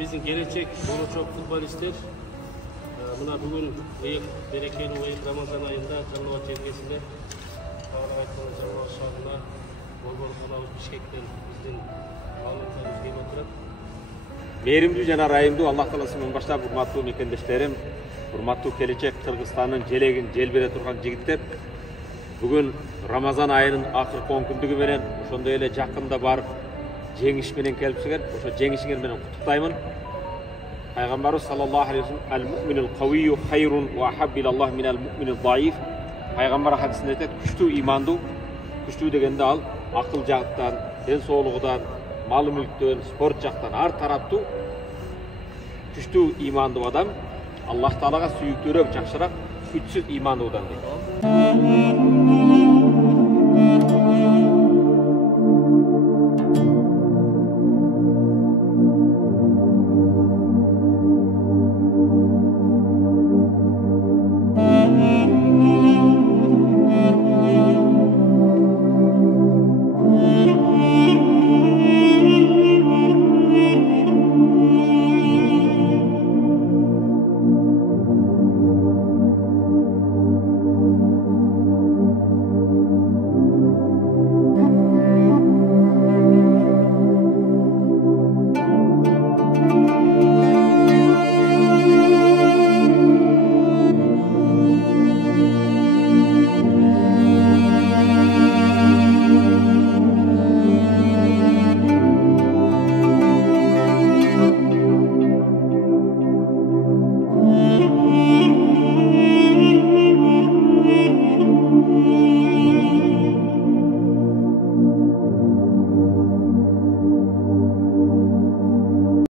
Bizim gelecek çok futbolistler buna bugün berekeli oyun Ramazan ayında Canlıvat Cerkesi'nde Kavrakayt'ın Canlıvat şahına bol kanalımız Bişkek'ten bizden bağlantılarımız gelip oturup. Meyrimdүү жана ырайымдуу Аллах тааласынан баштап урматтуу мекендештерим, урматтуу келечек Кыргызстандын желегин желбере турган жигиттер, бүгүн Рамазан айынын акыркы 10 күндүгү менен ошондой эле жакында барып жеңиш менен келипсиңер. Ошо жеңишиңер менен куттуктаймын. Пайгамбарыбыз саллаллаху алейхи ва саллям ал-му'минул кавийю хайрун ва ахаббу илаллах минал му'минил заиф. Пайгамбар хадисинде айтат, күчтүү имандуу, күчтүү дегенде ал акыл жактан, ден соолугудан, малы мүлктөн, спорт жактан ар тараптуу күчтүү имандуу адам Аллах Таалага сүйүктүүрөөк, жакшыраак, күчсүз имандуу адам дейт.